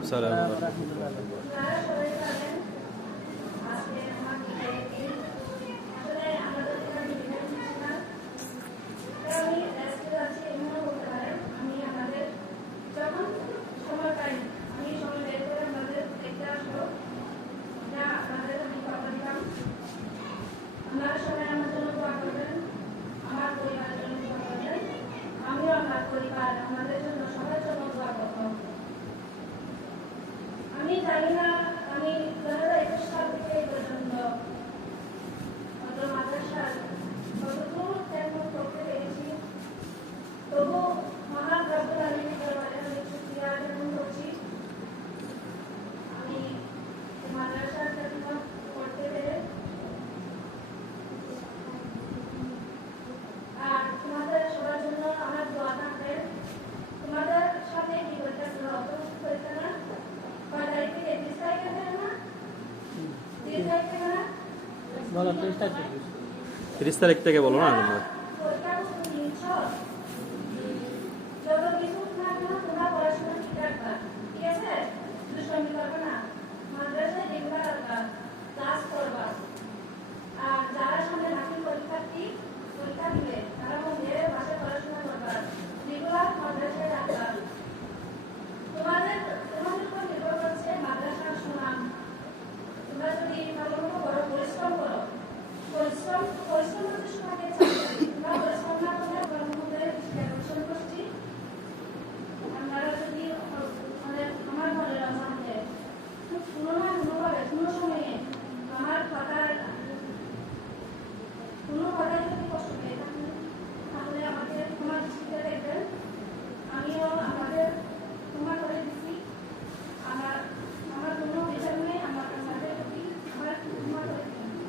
আসসালামু আলাইকুম। আমি জানি না আমি 2021 সাল থেকে এই পর্যন্ত মাদ্রাসার কতটুকু তেমন করতে পেরেছি, তবু মহান রব্বুল আলামিনের দরবারে আমি শুকরিয়া জ্ঞাপন করছি। আমি মাদ্রাসার খেদমত করতে পেরে, আর তোমাদের সবার জন্য আমার দোয়া থাকবে। তোমাদের সাথে কি পরীক্ষা ছিল? পরীক্ষা না 30 তারিখে না 30 তারিখে না বলো 30 তারিখ থেকে বলো না তোমরা। পরীক্ষা নিচ্ছ, যত কিছু না কেন তোমরা পড়াশোনা ঠিক রাখবা, ঠিক আছে? দুষ্টামি করবে না, মাদ্রাসায় রেগুলার ক্লাস করবা। আর যারা সামনে দাখিল পরীক্ষার্থী পরীক্ষা দিবে তারা মন দিয়ে ভাষায় পড়াশোনা করবা, রেগুলার মাদ্রাসায় রাখবা। তোমাদের উপর নির্ভর করছে মাদ্রাসার সুনাম। তোমরা যদি ভালোমতো করো, পরিশ্রম করো, পরিশ্রম করতে সবাইকে চাই। তোমরা পরিশ্রম না করলে ব্রহ্মপুত্রের পরিশ্রম করছি। আপনারা যদি মানে আমার ঘরে রমজানকে কোনো না কোনোভাবে কোনো সময়ে আমার কথায় যদি কষ্ট পেয়ে থাকেন তাহলে আমাকে তোমার দৃষ্টিতে দেখবেন। আমিও আমাদের তোমার করে দিচ্ছি। আমার কোনো বিচার নেই, আমাদের প্রতি আমার তোমার করে দিচ্ছি।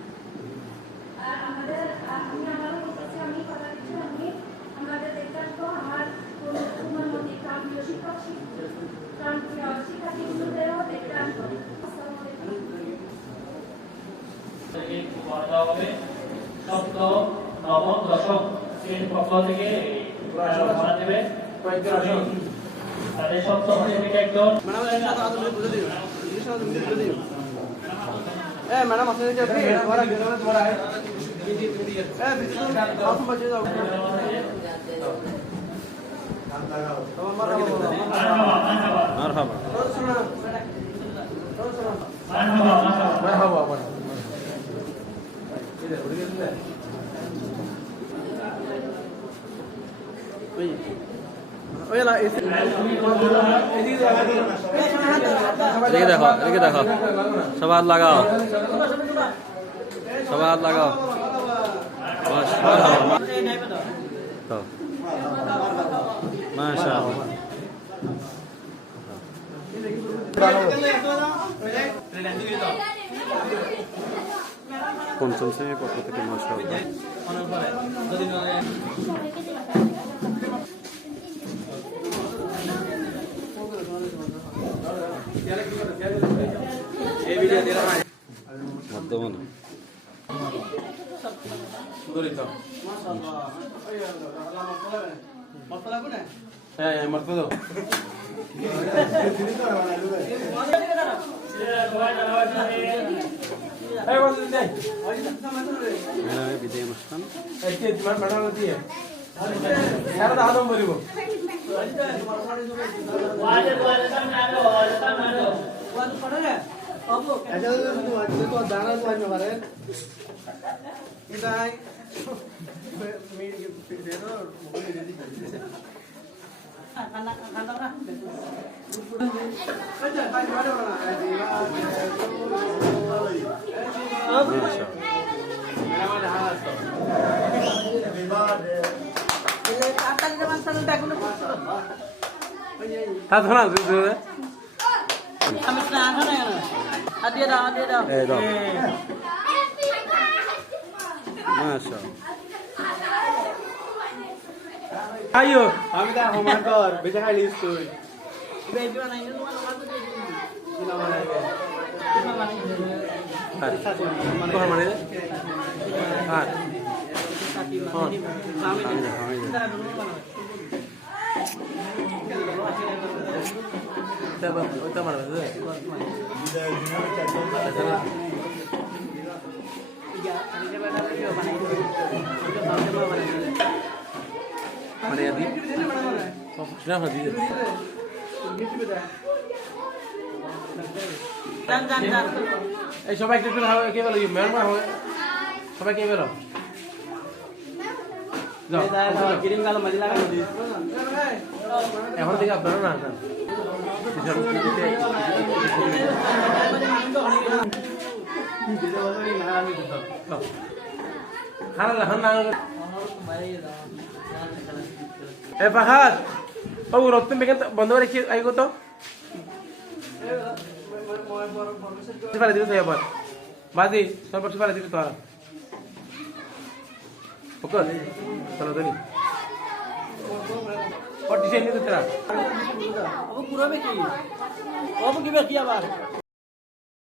আর আমি আমারও বলতেছি, আমি কথা দিচ্ছি, আমি আমাদের দেখতে আসবো। আমার তোমার মধ্যে প্রান্তীয় শিক্ষার্থীগুলোদেরও দেখতে আসবো। আসসালামু আলাইকুম। সপ্তম, নবম, দশম শ্রেণীর পক্ষ থেকে ঘোষণা দেবে। তাদের সপ্তম শ্রেণীর একজন ম্যাডাম আপনাদের এদিকে দেখো, সবাই হাত লাগাও, সবাই হাত লাগাও। মাশাআল্লাহ। পঞ্চম শ্রেণীর পক্ষ থেকে মাশাআল্লাহ। বর্তমানে বিদায় অনুষ্ঠান ayo আমি তা হোমওয়ার্ক কর বেঁচে খাইলি তুই ওইটা মারবে মানে এই সবাই একটু কে বলো মেহমান হবে সবাই কে বলো কিরিম কালো মাঝে লাগানো দিস এখন থেকে আপনারা না খারাপ এখন না এ ফাহাদ ও রক্ত বেগে বন্ধ করে কি আই গো তো সিপারে দিতে এবার বাজি সব সিপারে দিতে তো আর ওকে চলো ধরি और डिजाइन नहीं तेरा अब पूरा में की अब की आवाज